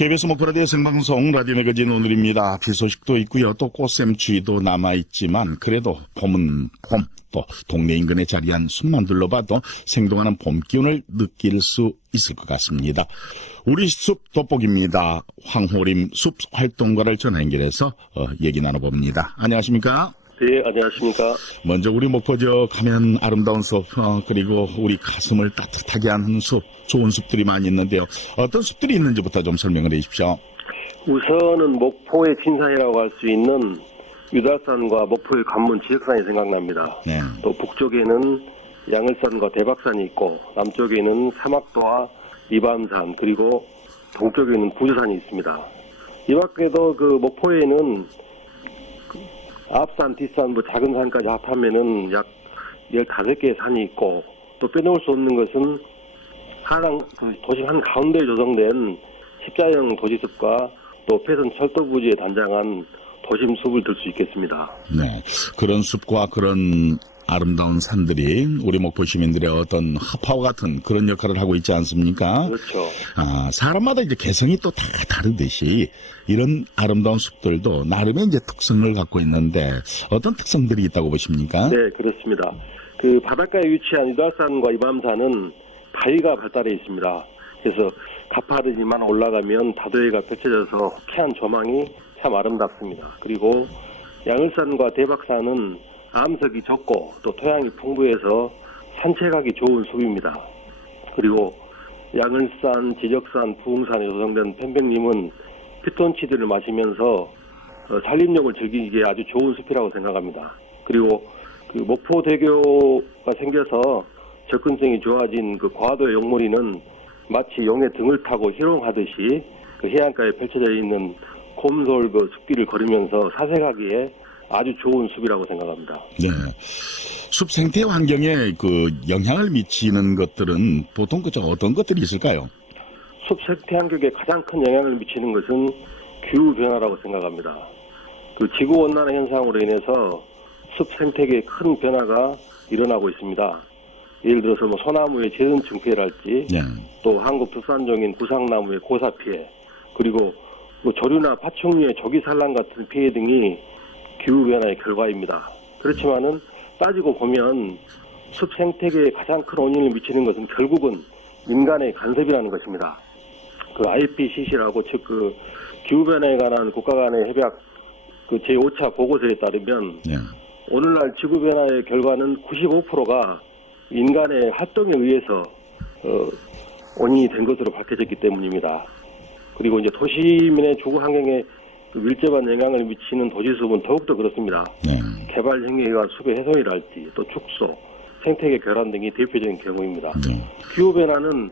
KBS 목포라디오 생방송 라디오 매거진 오늘입니다. 비 소식도 있고요. 또 꽃샘추위도 남아있지만 그래도 봄은 봄. 또 동네 인근에 자리한 숲만 둘러봐도 생동하는 봄 기운을 느낄 수 있을 것 같습니다. 우리 숲 돋보기입니다. 황호림 숲 활동가를 전화 연결해서 얘기 나눠봅니다. 안녕하십니까? 네, 안녕하십니까? 먼저 우리 목포저 가면 아름다운 숲 그리고 우리 가슴을 따뜻하게 하는 숲, 좋은 숲들이 많이 있는데요. 어떤 숲들이 있는지부터 좀 설명을 해주십시오. 우선은 목포의 진산이라고 할 수 있는 유달산과 목포의 관문 지역산이 생각납니다. 네. 또 북쪽에는 양을산과 대박산이 있고 남쪽에는 사막도와 이밤산 그리고 동쪽에는 부주산이 있습니다. 이 밖에도 그 목포에는 앞산, 뒷산, 작은 산까지 합하면은 약 15개의 산이 있고 또 빼놓을 수 없는 것은 도심 한가운데에 조성된 십자형 도시숲과 또 폐선 철도 부지에 단장한 도심 숲을 들 수 있겠습니다. 네, 그런 숲과 그런 아름다운 산들이 우리 목포 시민들의 어떤 하파와 같은 그런 역할을 하고 있지 않습니까? 그렇죠. 사람마다 이제 개성이 또 다 다르듯이 이런 아름다운 숲들도 나름의 이제 특성을 갖고 있는데 어떤 특성들이 있다고 보십니까? 네, 그렇습니다. 그 바닷가에 위치한 유달산과 이밤산은 바위가 발달해 있습니다. 그래서 가파르지만 올라가면 다도해가 펼쳐져서 호쾌한 조망이 참 아름답습니다. 그리고 양을산과 대박산은 암석이 적고 또 토양이 풍부해서 산책하기 좋은 숲입니다. 그리고 양을산, 지적산, 부흥산에 조성된 편백림은 피톤치드를 마시면서 산림욕을 즐기기에 아주 좋은 숲이라고 생각합니다. 그리고 그 목포대교가 생겨서 접근성이 좋아진 그 과도 용머리는 마치 용의 등을 타고 희롱하듯이 그 해안가에 펼쳐져 있는 곰솔 그 숲길을 걸으면서 사색하기에 아주 좋은 숲이라고 생각합니다. 네. 숲 생태 환경에 그 영향을 미치는 것들은 보통 그저 어떤 것들이 있을까요? 숲 생태 환경에 가장 큰 영향을 미치는 것은 기후 변화라고 생각합니다. 그 지구 온난화 현상으로 인해서 숲 생태계에 큰 변화가 일어나고 있습니다. 예를 들어서 소나무의 재선충 피해랄지, 네. 또 한국 특산종인 부상나무의 고사 피해, 그리고 조류나 파충류의 조기 산란 같은 피해 등이 기후 변화의 결과입니다. 그렇지만은 따지고 보면 숲 생태계에 가장 큰 원인을 미치는 것은 결국은 인간의 간섭이라는 것입니다. 그 IPCC라고 즉 그 기후 변화에 관한 국가 간의 협약 그 제5차 보고서에 따르면 네. 오늘날 지구 변화의 결과는 95%가 인간의 활동에 의해서 원인이 된 것으로 밝혀졌기 때문입니다. 그리고 이제 도시민의 주거 환경에 밀접한 영향을 미치는 도시숲은 더욱더 그렇습니다. 네. 개발 행위에 의한 숲의 해소이랄지 또 축소, 생태계 결함 등이 대표적인 경우입니다. 네. 기후 변화는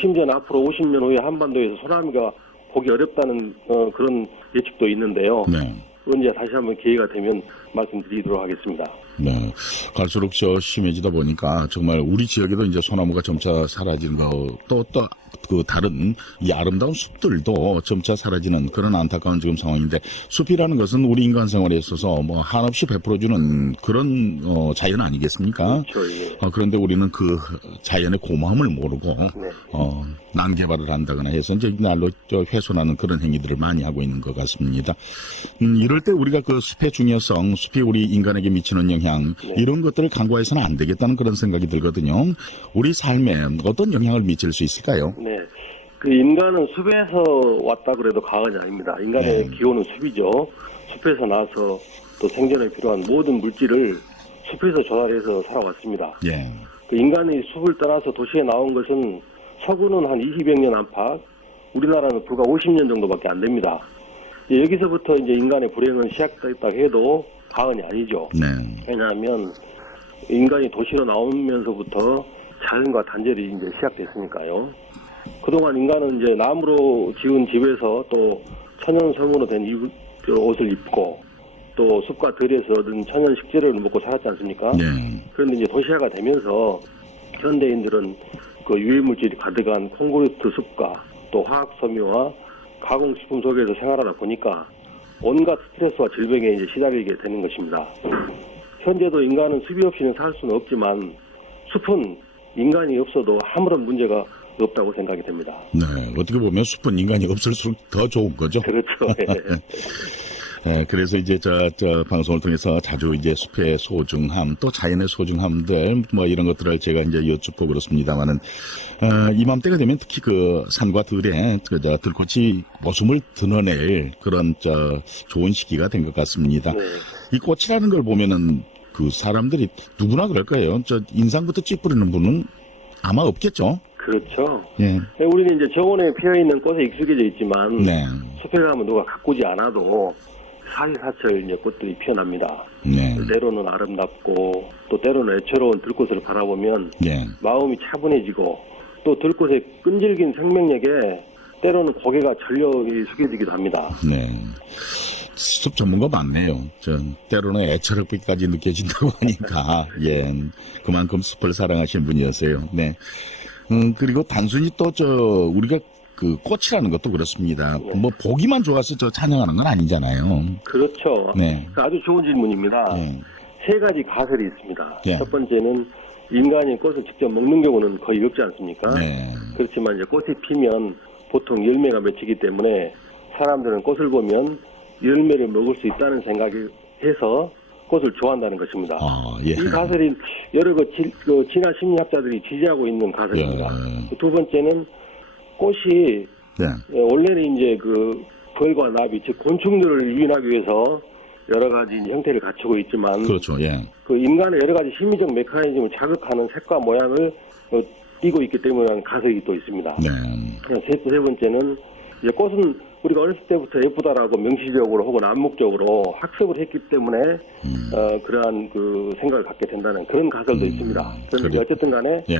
심지어는 앞으로 50년 후에 한반도에서 소나미가 보기 어렵다는 그런 예측도 있는데요. 네. 그건 이제 다시 한번 기회가 되면 말씀드리도록 하겠습니다. 네. 갈수록 심해지다 보니까 정말 우리 지역에도 이제 소나무가 점차 사라지는 거, 또 그 다른 이 아름다운 숲들도 점차 사라지는 그런 안타까운 지금 상황인데 숲이라는 것은 우리 인간 생활에 있어서 한없이 베풀어주는 그런 자연 아니겠습니까? 그렇죠. 예. 그런데 우리는 그 자연의 고마움을 모르고 네. 난개발을 한다거나 해서 이제 날로 훼손하는 그런 행위들을 많이 하고 있는 것 같습니다. 이럴 때 우리가 그 숲의 중요성, 숲이 우리 인간에게 미치는 영향 이런 것들을 간과해서는 안 되겠다는 그런 생각이 들거든요. 우리 삶에 어떤 영향을 미칠 수 있을까요? 네. 그 인간은 숲에서 왔다 그래도 과언이 아닙니다. 인간의 기호는 숲이죠. 숲에서 나서 또 생존에 필요한 모든 물질을 숲에서 조달해서 살아왔습니다. 예. 그 인간이 숲을 떠나서 도시에 나온 것은 서구는 한 20여 년 안팎, 우리나라는 불과 50년 정도밖에 안 됩니다. 여기서부터 이제 인간의 불행은 시작됐다 해도 과언이 아니죠. 네. 왜냐하면 인간이 도시로 나오면서부터 자연과 단절이 이제 시작됐으니까요. 그동안 인간은 이제 나무로 지은 집에서 또 천연성으로 된 옷을 입고 또 숲과 들에서 얻은 천연 식재료를 먹고 살았지 않습니까? 네. 그런데 이제 도시화가 되면서 현대인들은 그 유해물질이 가득한 콘크리트 숲과 또 화학 섬유와 가공식품 속에서 생활하다 보니까 온갖 스트레스와 질병에 이제 시달리게 되는 것입니다. 현재도 인간은 숲이 없이는 살 수는 없지만 숲은 인간이 없어도 아무런 문제가 없다고 생각이 됩니다. 네, 어떻게 보면 숲은 인간이 없을수록 더 좋은 거죠. 그렇죠. 예, 그래서 이제 저 방송을 통해서 자주 이제 숲의 소중함, 또 자연의 소중함들, 뭐 이런 것들을 제가 이제 여쭙고 그렇습니다만은, 이맘때가 되면 특히 그 산과 들에 들꽃이 모습을 드러낼 그런 좋은 시기가 된 것 같습니다. 네. 이 꽃이라는 걸 보면은 그 사람들이 누구나 그럴 거예요. 인상부터 찌푸리는 분은 아마 없겠죠. 그렇죠. 예. 우리는 이제 정원에 피어있는 꽃에 익숙해져 있지만 네. 숲에 가면 누가 가꾸지 않아도 사시사철 이제 꽃들이 피어납니다. 네. 때로는 아름답고 또 때로는 애처로운 들꽃을 바라보면 예. 마음이 차분해지고 또 들꽃의 끈질긴 생명력에 때로는 고개가 절려 숙여지기도 합니다. 네. 숲 전문가 많네요. 때로는 애처롭기까지 느껴진다고 하니까, 예. 그만큼 숲을 사랑하시는 분이었어요. 네. 그리고 단순히 또 우리가 그 꽃이라는 것도 그렇습니다. 네. 뭐 보기만 좋아서 찬양하는 건 아니잖아요. 그렇죠. 네. 아주 좋은 질문입니다. 예. 세 가지 가설이 있습니다. 예. 첫 번째는 인간이 꽃을 직접 먹는 경우는 거의 없지 않습니까? 네. 그렇지만 이제 꽃이 피면 보통 열매가 맺히기 때문에 사람들은 꽃을 보면 열매를 먹을 수 있다는 생각을 해서 꽃을 좋아한다는 것입니다. 아, 예. 이 가설이 여러 진화 심리학자들이 지지하고 있는 가설입니다. 예. 두 번째는 꽃이 네. 원래는 이제 그 벌과 나비, 즉 곤충들을 유인하기 위해서 여러 가지 형태를 갖추고 있지만 그렇죠. 예. 그 인간의 여러 가지 심리적 메커니즘을 자극하는 색과 모양을 띠고 있기 때문에 가설이 또 있습니다. 네. 세 번째는 이제 꽃은 우리가 어렸을 때부터 예쁘다라고 명시적으로 혹은 암묵적으로 학습을 했기 때문에 그러한 그 생각을 갖게 된다는 그런 가설도 있습니다. 그런데 그래. 어쨌든 간에 예.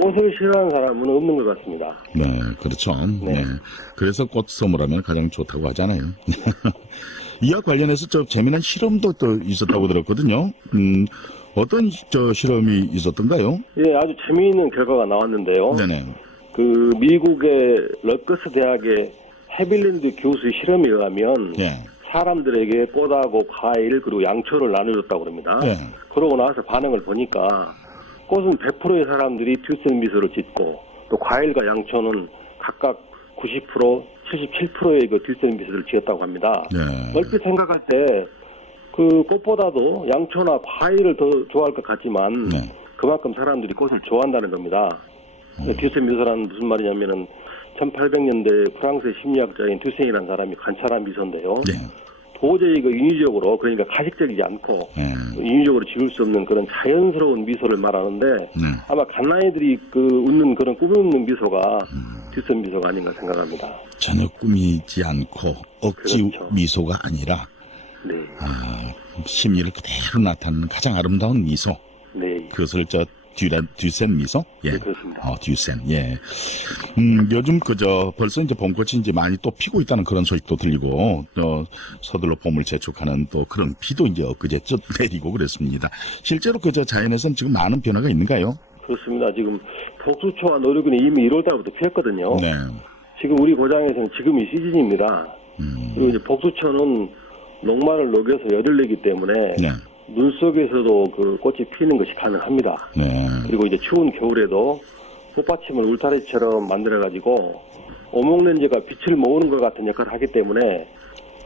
꽃을 싫어하는 사람은 없는 것 같습니다. 네, 그렇죠. 네. 그래서 꽃 선물하면 가장 좋다고 하잖아요. 이와 관련해서 재미난 실험도 또 있었다고 들었거든요. 어떤 실험이 있었던가요? 예, 아주 재미있는 결과가 나왔는데요. 네네. 그 미국의 러커스 대학의 해빌랜드 교수의 실험에 의하면 예. 사람들에게 꽃하고 과일 그리고 양초를 나눠줬다고 합니다. 예. 그러고 나서 반응을 보니까 꽃은 100%의 사람들이 듀슨 미소를 짓고 또 과일과 양초는 각각 90%, 77%의 그 듀슨 미소를 지었다고 합니다. 네. 얼핏 생각할 때 그 꽃보다도 양초나 과일을 더 좋아할 것 같지만 네. 그만큼 사람들이 꽃을 좋아한다는 겁니다. 듀센 미소라는 무슨 말이냐면은 1800년대 프랑스의 심리학자인 듀센이라는 사람이 관찰한 미소인데요. 네. 도저히 그 인위적으로 그러니까 가식적이지 않고 네. 인위적으로 지을 수 없는 그런 자연스러운 미소를 말하는데 네. 아마 갓난아이들이 그 웃는 그런 꾸미는 미소가 듀센 미소가 아닌가 생각합니다. 전혀 꾸미지 않고 억지 그렇죠. 미소가 아니라 네, 심리를 그대로 나타내는 가장 아름다운 미소. 네, 그것을 듀센 미소? 예. 네, 그렇습니다. 듀센, 예. 요즘 벌써 이제 봄꽃이 이제 많이 또 피고 있다는 그런 소식도 들리고, 서둘러 봄을 재촉하는 또 그런 비도 이제 엊그제쯤 내리고 그랬습니다. 실제로 자연에서는 지금 많은 변화가 있는가요? 그렇습니다. 지금 복수초와 노루균이 이미 1월달부터 피었거든요. 네. 지금 우리 고장에서는 지금이 시즌입니다. 그리고 이제 복수초는 녹말을 녹여서 열을 내기 때문에 네. 물 속에서도 그 꽃이 피는 것이 가능합니다. 네. 그리고 이제 추운 겨울에도 꽃받침을 울타리처럼 만들어가지고 오목렌즈가 빛을 모으는 것 같은 역할을 하기 때문에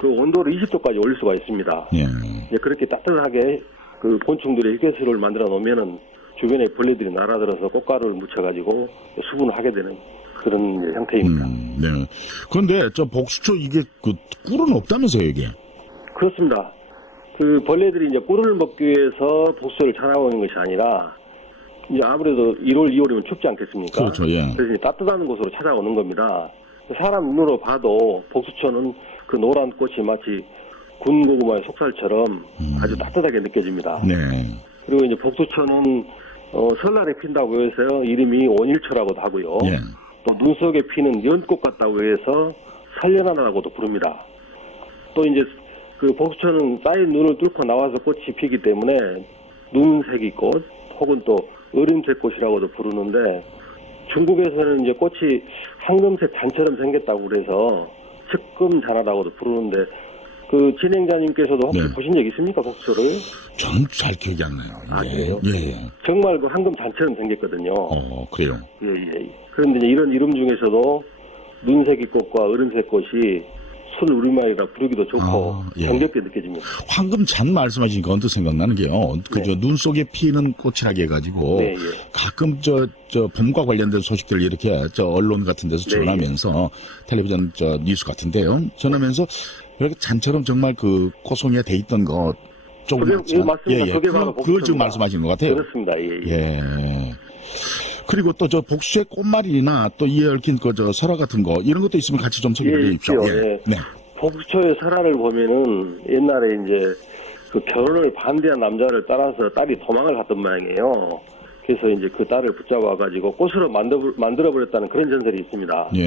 그 온도를 20도까지 올릴 수가 있습니다. 예. 이제 그렇게 따뜻하게 그 곤충들의 휴게소를 만들어 놓으면은 주변에 벌레들이 날아들어서 꽃가루를 묻혀가지고 수분을 하게 되는 그런 형태입니다. 네. 그런데 복수초 이게 꿀은 없다면서요, 이게? 그렇습니다. 그 벌레들이 이제 꿀을 먹기 위해서 복수를 찾아오는 것이 아니라 이제 아무래도 1월, 2월이면 춥지 않겠습니까? 그렇죠, 예. 그래서 이제 따뜻한 곳으로 찾아오는 겁니다. 사람 눈으로 봐도 복수초는 그 노란 꽃이 마치 군고구마의 속살처럼 아주 따뜻하게 느껴집니다. 네. 그리고 이제 복수초는 설날에 핀다고 해서 이름이 원일초라고도 하고요. 예. 또 눈 속에 피는 연꽃 같다고 해서 살려나라고도 부릅니다. 또 이제 그 복수초는 쌓인 눈을 뚫고 나와서 꽃이 피기 때문에 눈색이 꽃 혹은 또 얼음색 꽃이라고도 부르는데 중국에서는 이제 꽃이 황금색 잔처럼 생겼다고 그래서 측금잔하다고도 부르는데 그 진행자님께서도 혹시 네. 보신 적 있습니까, 복초를? 저는 잘 기억이 안 나요. 아, 예. 그래요? 예. 정말 그 황금 잔처럼 생겼거든요. 그래요. 예, 예. 그런데 이제 이런 이름 중에서도 눈새기 꽃과 어른새 꽃이 순 우리말이라 부르기도 좋고 예. 정겹게 느껴집니다. 황금잔 말씀하시니까 언뜻 생각나는 게요. 그저 눈 속에 피는 꽃이라고 해가지고 네, 예. 가끔 저 봄과 관련된 소식들 이렇게 저 언론 같은 데서 네, 전하면서 텔레비전 저 뉴스 같은데요. 전하면서 이렇게 잔처럼 정말 그 꽃송이가 돼 있던 거 조금 그게, 예, 맞습니다. 그게 바로 그걸 지금 복수입니다. 말씀하시는 것 같아요. 그렇습니다. 예, 예. 예. 그리고 또 저 복수의 꽃말이나 또 이에 얽힌 그 저 설화 같은 거 이런 것도 있으면 같이 좀 소개해 예, 주십시오. 있죠. 예. 네. 복초의 설화를 보면은 옛날에 이제 그 결혼을 반대한 남자를 따라서 딸이 도망을 갔던 모양이에요. 그래서 이제 그 딸을 붙잡아가지고 꽃으로 만들어버렸다는 그런 전설이 있습니다. 예.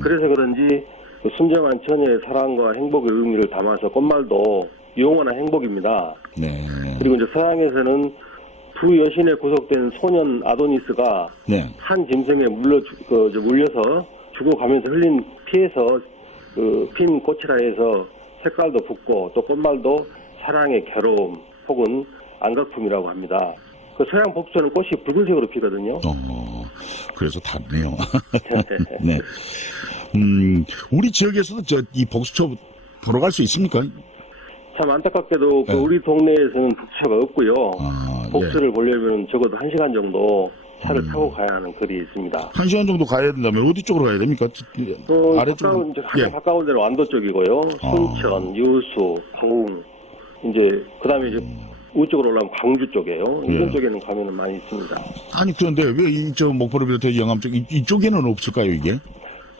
그래서 그런지 그 순정한 처녀의 사랑과 행복의 의미를 담아서 꽃말도 영원한 행복입니다. 네. 그리고 이제 서양에서는 두 여신에 구속된 소년 아도니스가 네. 한 짐승에 물려서 죽어가면서 흘린 피에서 그 핀 꽃이라 해서 색깔도 붓고 또 꽃말도 사랑의 괴로움 혹은 안각품이라고 합니다. 그 서양 복초는 꽃이 붉은색으로 피거든요. 그래서 다르네요. 네. 우리 지역에서도 이 복수초 보러 갈 수 있습니까? 참 안타깝게도 그 네. 우리 동네에서는 복초가 없고요. 예. 복수를 보려면 적어도 1시간 정도 차를 타고 가야 하는 거리 있습니다. 1시간 정도 가야 된다면 어디 쪽으로 가야 됩니까? 가까운, 이제 가장 가까운 데는 완도 쪽이고요. 순천, 유수, 강릉, 이제, 그 다음에 이제 우쪽으로 올라가면 광주 쪽이에요. 이런 쪽에는 가면은 많이 있습니다. 아니, 그런데 왜 이쪽 목포를 비롯해 영암 쪽, 이쪽에는 없을까요, 이게?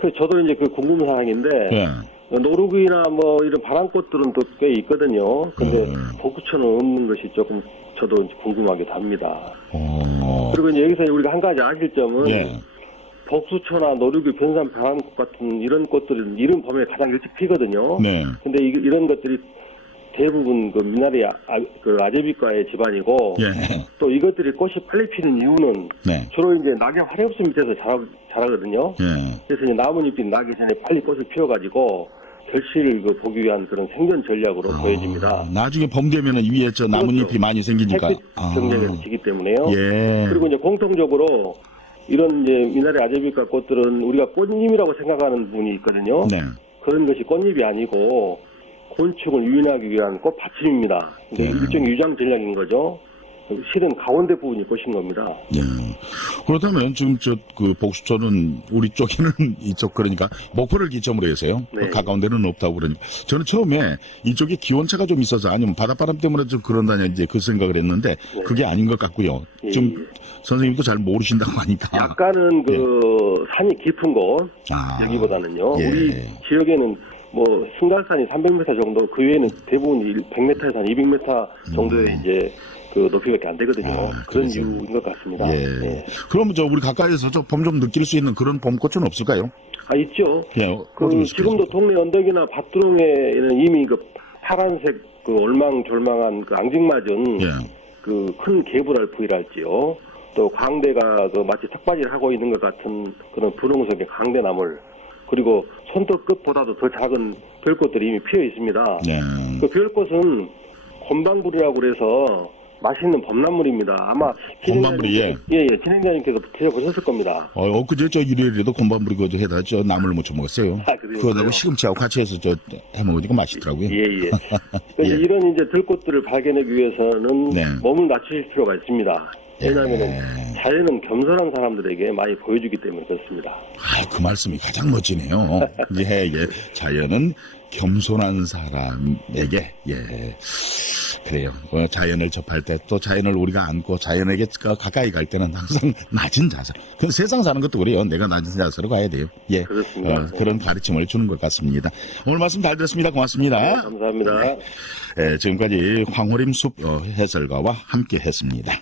그래서 저도 이제 그 궁금한 사항인데, 예. 노루귀나 뭐 이런 바람꽃들은 또 꽤 있거든요. 근데 복초는 없는 것이 조금 저도 이제 궁금하기도 합니다. 그리고 이제 여기서 우리가 한 가지 아실 점은, 예. 복수초나 노루귀, 변산, 바람꽃 같은 이런 꽃들은 이른 봄에 가장 일찍 피거든요. 네. 근데 이런 것들이 대부분 그 미나리 그 아제비과의 집안이고 예. 또 이것들이 꽃이 빨리 피는 이유는 네. 주로 이제 낙엽 화렵수 밑에서 자라거든요. 예. 그래서 이제 나뭇잎이 나기 전에 빨리 꽃을 피워가지고 결실을 보기 위한 그런 생존 전략으로 보여집니다. 나중에 봄 되면은 위에 저 나뭇잎이 그렇죠. 많이 생기니까. 햇빛 경쟁에서 지기 때문에요. 예. 그리고 이제 공통적으로 이런 이제 미나리 아제비과 꽃들은 우리가 꽃잎이라고 생각하는 분이 있거든요. 네. 그런 것이 꽃잎이 아니고 곤충을 유인하기 위한 꽃받침입니다. 근데 일종의 유장 전략인 거죠. 실은 가운데 부분이 꽃인 겁니다. 예. 그렇다면 지금 그 복수초는 우리 쪽에는 이쪽 그러니까 목포를 기점으로 해서요. 네. 가까운 데는 없다고 그러니까 저는 처음에 이쪽에 기온차가 좀 있어서 아니면 바닷바람 때문에 좀 그런다냐 이제 그 생각을 했는데 그게 아닌 것 같고요. 예, 좀 예. 선생님도 잘 모르신다고 하니까. 약간은 그 산이 깊은 곳 여기보다는요. 예. 우리 지역에는 뭐 승갈산이 300m 정도, 그 외에는 대부분 100m에서 한 200m 정도의 이제 그 높이밖에 안 되거든요. 그런 그래서. 이유인 것 같습니다. 예. 예. 그러면 우리 가까이에서 봄 좀 느낄 수 있는 그런 봄꽃은 없을까요? 있죠. 예. 그 지금도 동네 언덕이나 밭두렁에는 이미 그 파란색 그 올망졸망한 그 앙증맞은 예. 그 큰 개불알 부위랄지요. 또 광대가 그 마치 턱받이를 하고 있는 것 같은 그런 분홍색의 광대나물, 그리고 손톱 끝보다도 더 작은 별꽃들이 이미 피어 있습니다. 네. 그 별꽃은 곰방불이라고 그래서 맛있는 봄나물입니다. 아마 곰방불이, 예. 진행자님께서 드셔보셨을 겁니다. 엊그제 저 일요일에도 곰방불이 그저 해다 저 나물 무쳐 먹었어요. 그래요? 그거하고 시금치하고 같이 해서 저 해 먹으니까 맛있더라고요. 예. 예. 이런 이제 들꽃들을 발견하기 위해서는 네. 몸을 낮추실 필요가 있습니다. 왜냐하면 자연은 겸손한 사람들에게 많이 보여주기 때문에 그렇습니다. 그 말씀이 가장 멋지네요. 예. 자연은 겸손한 사람에게, 그래요. 자연을 접할 때 또 자연을 우리가 안고 자연에게 가까이 갈 때는 항상 낮은 자세. 그 세상 사는 것도 그래요. 내가 낮은 자세로 가야 돼요. 예. 그렇습니다. 그런 가르침을 주는 것 같습니다. 오늘 말씀 잘 들었습니다. 고맙습니다. 감사합니다. 지금까지 황호림 숲 해설가와 함께 했습니다.